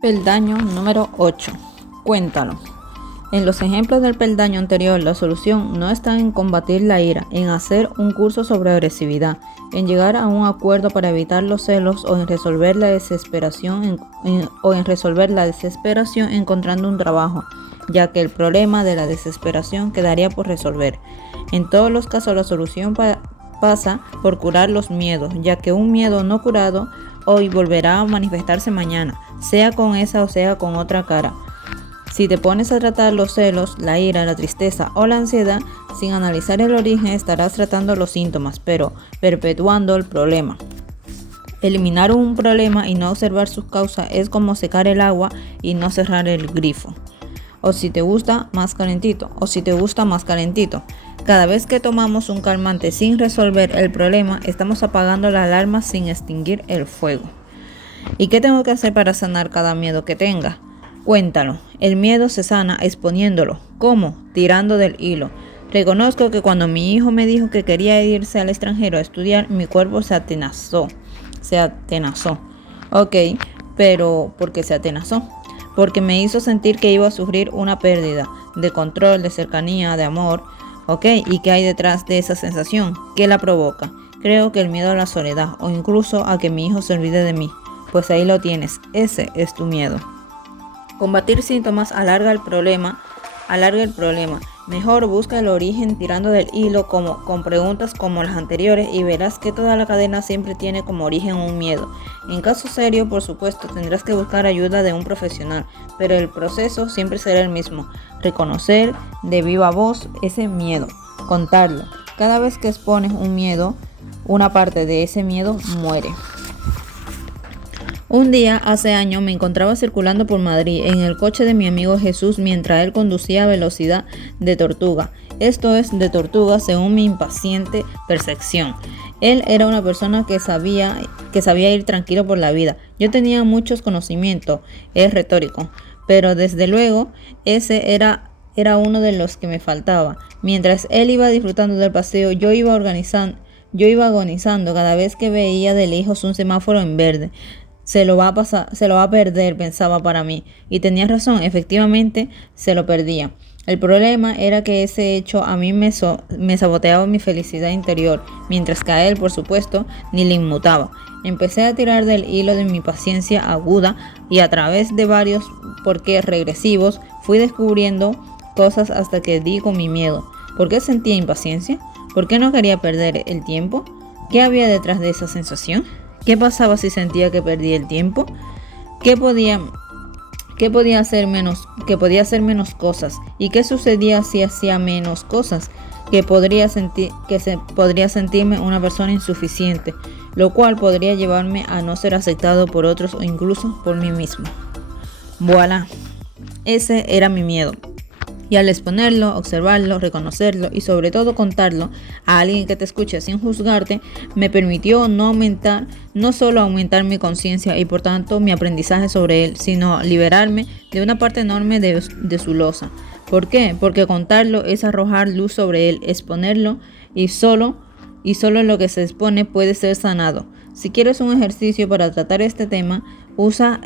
Peldaño número 8. Cuéntalo. En los ejemplos del peldaño anterior, la solución no está en combatir la ira, en hacer un curso sobre agresividad, en llegar a un acuerdo para evitar los celos o en resolver la desesperación, encontrando un trabajo, ya que el problema de la desesperación quedaría por resolver. En todos los casos, la solución pasa por curar los miedos, ya que un miedo no curado hoy volverá a manifestarse mañana, sea con esa o sea con otra cara. Si te pones a tratar los celos, la ira, la tristeza o la ansiedad, sin analizar el origen, estarás tratando los síntomas, pero perpetuando el problema. Eliminar un problema y no observar sus causas es como secar el agua y no cerrar el grifo. O si te gusta, más calentito. Cada vez que tomamos un calmante sin resolver el problema, estamos apagando la alarma sin extinguir el fuego. ¿Y qué tengo que hacer para sanar cada miedo que tenga? Cuéntalo. El miedo se sana exponiéndolo. ¿Cómo? Tirando del hilo. Reconozco que cuando mi hijo me dijo que quería irse al extranjero a estudiar, mi cuerpo se atenazó. Ok, pero ¿por qué se atenazó? Porque me hizo sentir que iba a sufrir una pérdida de control, de cercanía, de amor. Ok, ¿y qué hay detrás de esa sensación? ¿Qué la provoca? Creo que el miedo a la soledad o incluso a que mi hijo se olvide de mí. Pues ahí lo tienes, ese es tu miedo. Combatir síntomas alarga el problema. Mejor busca el origen tirando del hilo con preguntas como las anteriores y verás que toda la cadena siempre tiene como origen un miedo. En caso serio, por supuesto, tendrás que buscar ayuda de un profesional, pero el proceso siempre será el mismo. Reconocer de viva voz ese miedo, contarlo. Cada vez que expones un miedo, una parte de ese miedo muere. Un día, hace años, me encontraba circulando por Madrid en el coche de mi amigo Jesús mientras él conducía a velocidad de tortuga. Esto es de tortuga según mi impaciente percepción. Él era una persona que sabía ir tranquilo por la vida. Yo tenía muchos conocimientos, es retórico, pero desde luego ese era uno de los que me faltaba. Mientras él iba disfrutando del paseo, yo iba agonizando cada vez que veía de lejos un semáforo en verde. Se lo va a perder, pensaba para mí. Y tenía razón, efectivamente se lo perdía. El problema era que ese hecho a mí me saboteaba mi felicidad interior, mientras que a él, por supuesto, ni le inmutaba. Empecé a tirar del hilo de mi paciencia aguda y a través de varios porqués regresivos fui descubriendo cosas hasta que di con mi miedo. ¿Por qué sentía impaciencia? ¿Por qué no quería perder el tiempo? ¿Qué había detrás de esa sensación? ¿Qué pasaba si sentía que perdía el tiempo? ¿Qué podía hacer menos cosas? ¿Y qué sucedía si hacía menos cosas? Podría sentirme una persona insuficiente, lo cual podría llevarme a no ser aceptado por otros o incluso por mí mismo. Voilà, ese era mi miedo. Y al exponerlo, observarlo, reconocerlo y sobre todo contarlo a alguien que te escuche sin juzgarte, me permitió no solo aumentar mi conciencia y por tanto mi aprendizaje sobre él, sino liberarme de una parte enorme de su losa. ¿Por qué? Porque contarlo es arrojar luz sobre él, exponerlo y solo lo que se expone puede ser sanado. Si quieres un ejercicio para tratar este tema, usa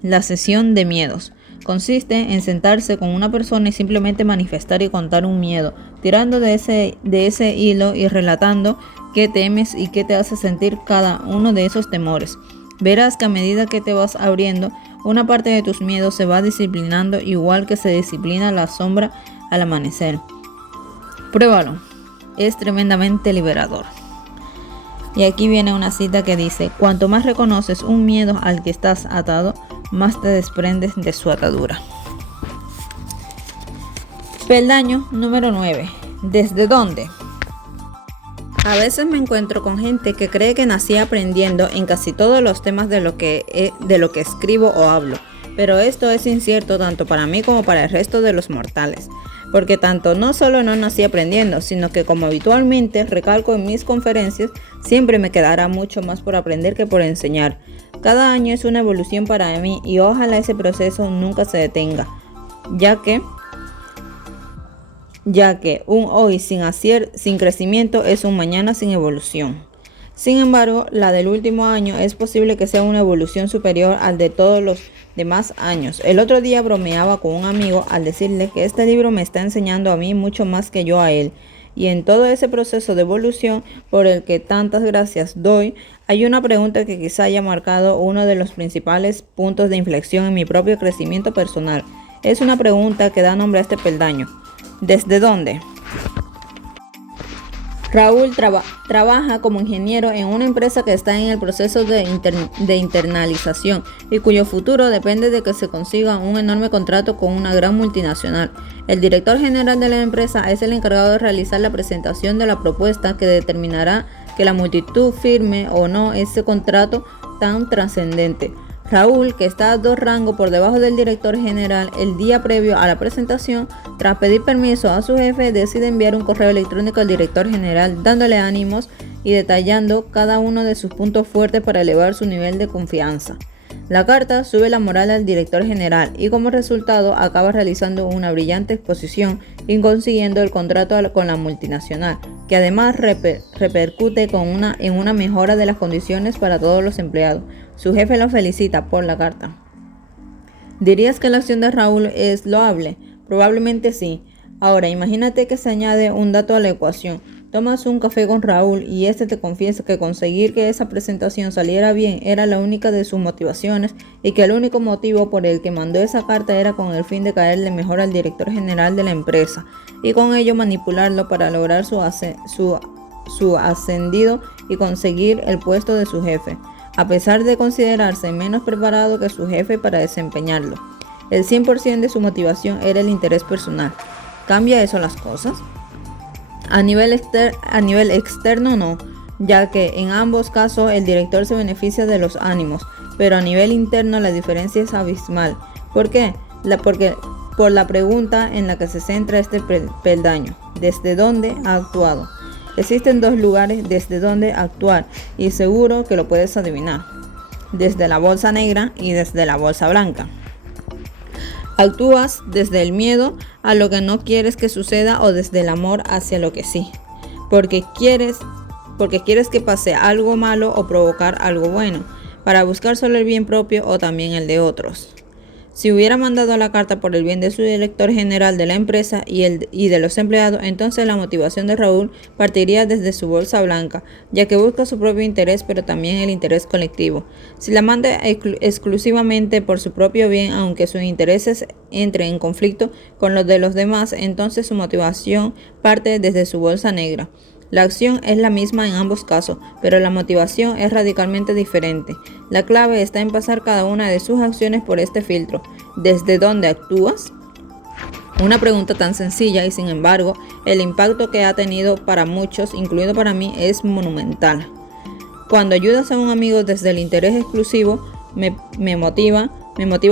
la sesión de miedos. Consiste en sentarse con una persona y simplemente manifestar y contar un miedo, tirando de ese hilo y relatando qué temes y qué te hace sentir cada uno de esos temores. Verás que a medida que te vas abriendo, una parte de tus miedos se va disciplinando igual que se disciplina la sombra al amanecer. Pruébalo, es tremendamente liberador. Y aquí viene una cita que dice: cuanto más reconoces un miedo al que estás atado, más te desprendes de su atadura. Peldaño número 9. ¿Desde dónde? A veces me encuentro con gente que cree que nací aprendiendo en casi todos los temas de lo que escribo o hablo, pero esto es incierto tanto para mí como para el resto de los mortales. Porque tanto no solo no nací aprendiendo, sino que como habitualmente recalco en mis conferencias, siempre me quedará mucho más por aprender que por enseñar. Cada año es una evolución para mí y ojalá ese proceso nunca se detenga, ya que un hoy sin crecimiento es un mañana sin evolución. Sin embargo, la del último año es posible que sea una evolución superior al de todos los demás años. El otro día bromeaba con un amigo al decirle que este libro me está enseñando a mí mucho más que yo a él. Y en todo ese proceso de evolución por el que tantas gracias doy, hay una pregunta que quizá haya marcado uno de los principales puntos de inflexión en mi propio crecimiento personal. Es una pregunta que da nombre a este peldaño. ¿Desde dónde? Raúl trabaja como ingeniero en una empresa que está en el proceso de internalización y cuyo futuro depende de que se consiga un enorme contrato con una gran multinacional. El director general de la empresa es el encargado de realizar la presentación de la propuesta que determinará que la multitud firme o no ese contrato tan trascendente. Raúl, que está a 2 rangos por debajo del director general, el día previo a la presentación, tras pedir permiso a su jefe, decide enviar un correo electrónico al director general dándole ánimos y detallando cada uno de sus puntos fuertes para elevar su nivel de confianza. La carta sube la moral al director general y como resultado acaba realizando una brillante exposición y consiguiendo el contrato con la multinacional, que además repercute en una mejora de las condiciones para todos los empleados. Su jefe lo felicita por la carta. ¿Dirías que la acción de Raúl es loable? Probablemente sí. Ahora, imagínate que se añade un dato a la ecuación. Tomas un café con Raúl y este te confiesa que conseguir que esa presentación saliera bien era la única de sus motivaciones y que el único motivo por el que mandó esa carta era con el fin de caerle mejor al director general de la empresa y con ello manipularlo para lograr su ascendido y conseguir el puesto de su jefe, a pesar de considerarse menos preparado que su jefe para desempeñarlo. El 100% de su motivación era el interés personal. ¿Cambia eso las cosas? A nivel externo no, ya que en ambos casos el director se beneficia de los ánimos, pero a nivel interno la diferencia es abismal. ¿Por qué? Porque por la pregunta en la que se centra este peldaño, ¿desde dónde ha actuado? Existen 2 lugares desde donde actuar y seguro que lo puedes adivinar, desde la bolsa negra y desde la bolsa blanca. Actúas desde el miedo a lo que no quieres que suceda o desde el amor hacia lo que sí, porque quieres que pase algo malo o provocar algo bueno, para buscar solo el bien propio o también el de otros. Si hubiera mandado la carta por el bien de su director general de la empresa y de los empleados, entonces la motivación de Raúl partiría desde su bolsa blanca, ya que busca su propio interés, pero también el interés colectivo. Si la manda exclusivamente por su propio bien, aunque sus intereses entren en conflicto con los de los demás, entonces su motivación parte desde su bolsa negra. La acción es la misma en ambos casos, pero la motivación es radicalmente diferente. La clave está en pasar cada una de sus acciones por este filtro. ¿Desde dónde actúas? Una pregunta tan sencilla y sin embargo, el impacto que ha tenido para muchos, incluido para mí, es monumental. Cuando ayudas a un amigo desde el interés exclusivo, me motiva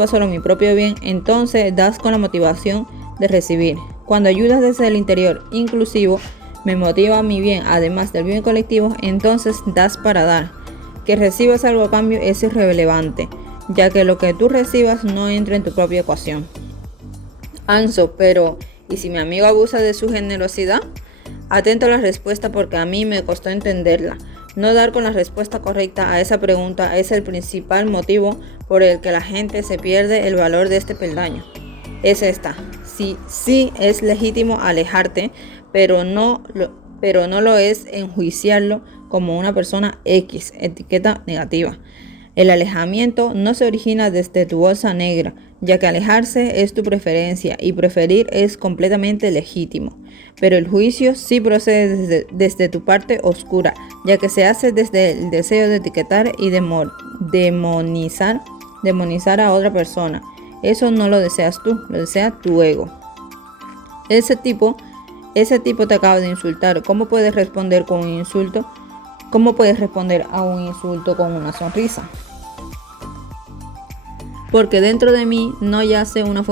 solo mi propio bien, entonces das con la motivación de recibir. Cuando ayudas desde el interior inclusivo, me motiva mi bien, además del bien colectivo, entonces das para dar. Que recibas algo a cambio es irrelevante, ya que lo que tú recibas no entra en tu propia ecuación. Anso, pero ¿y si mi amigo abusa de su generosidad? Atento a la respuesta porque a mí me costó entenderla. No dar con la respuesta correcta a esa pregunta es el principal motivo por el que la gente se pierde el valor de este peldaño. Es esta. Sí es legítimo alejarte, pero no lo es enjuiciarlo como una persona X, etiqueta negativa. El alejamiento no se origina desde tu bolsa negra, ya que alejarse es tu preferencia y preferir es completamente legítimo. Pero el juicio sí procede desde tu parte oscura, ya que se hace desde el deseo de etiquetar y demonizar a otra persona. Eso no lo deseas tú, lo desea tu ego. Ese tipo te acaba de insultar. ¿Cómo puedes responder con un insulto? ¿Cómo puedes responder a un insulto con una sonrisa? Porque dentro de mí no yace una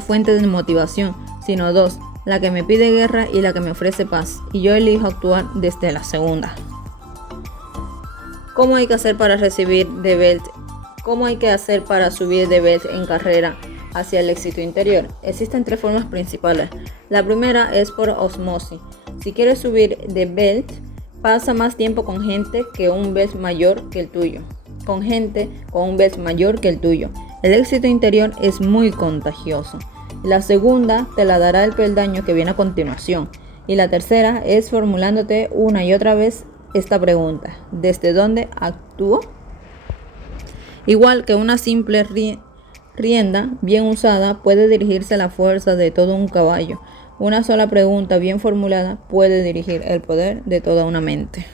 fuente de motivación, sino 2, la que me pide guerra y la que me ofrece paz, y yo elijo actuar desde la segunda. ¿Cómo hay que hacer para recibir de Belt? ¿Cómo hay que hacer para subir de Belt en carrera hacia el éxito interior? Existen 3 formas principales. La primera es por osmosis. Si quieres subir de Belt, Pasa más tiempo con gente que un vez mayor que el tuyo. Con gente con un vez mayor que el tuyo. El éxito interior es muy contagioso. La segunda te la dará el peldaño que viene a continuación. Y la tercera es formulándote una y otra vez esta pregunta: ¿desde dónde actúo? Igual que una simple rienda bien usada puede dirigirse a la fuerza de todo un caballo, una sola pregunta bien formulada puede dirigir el poder de toda una mente.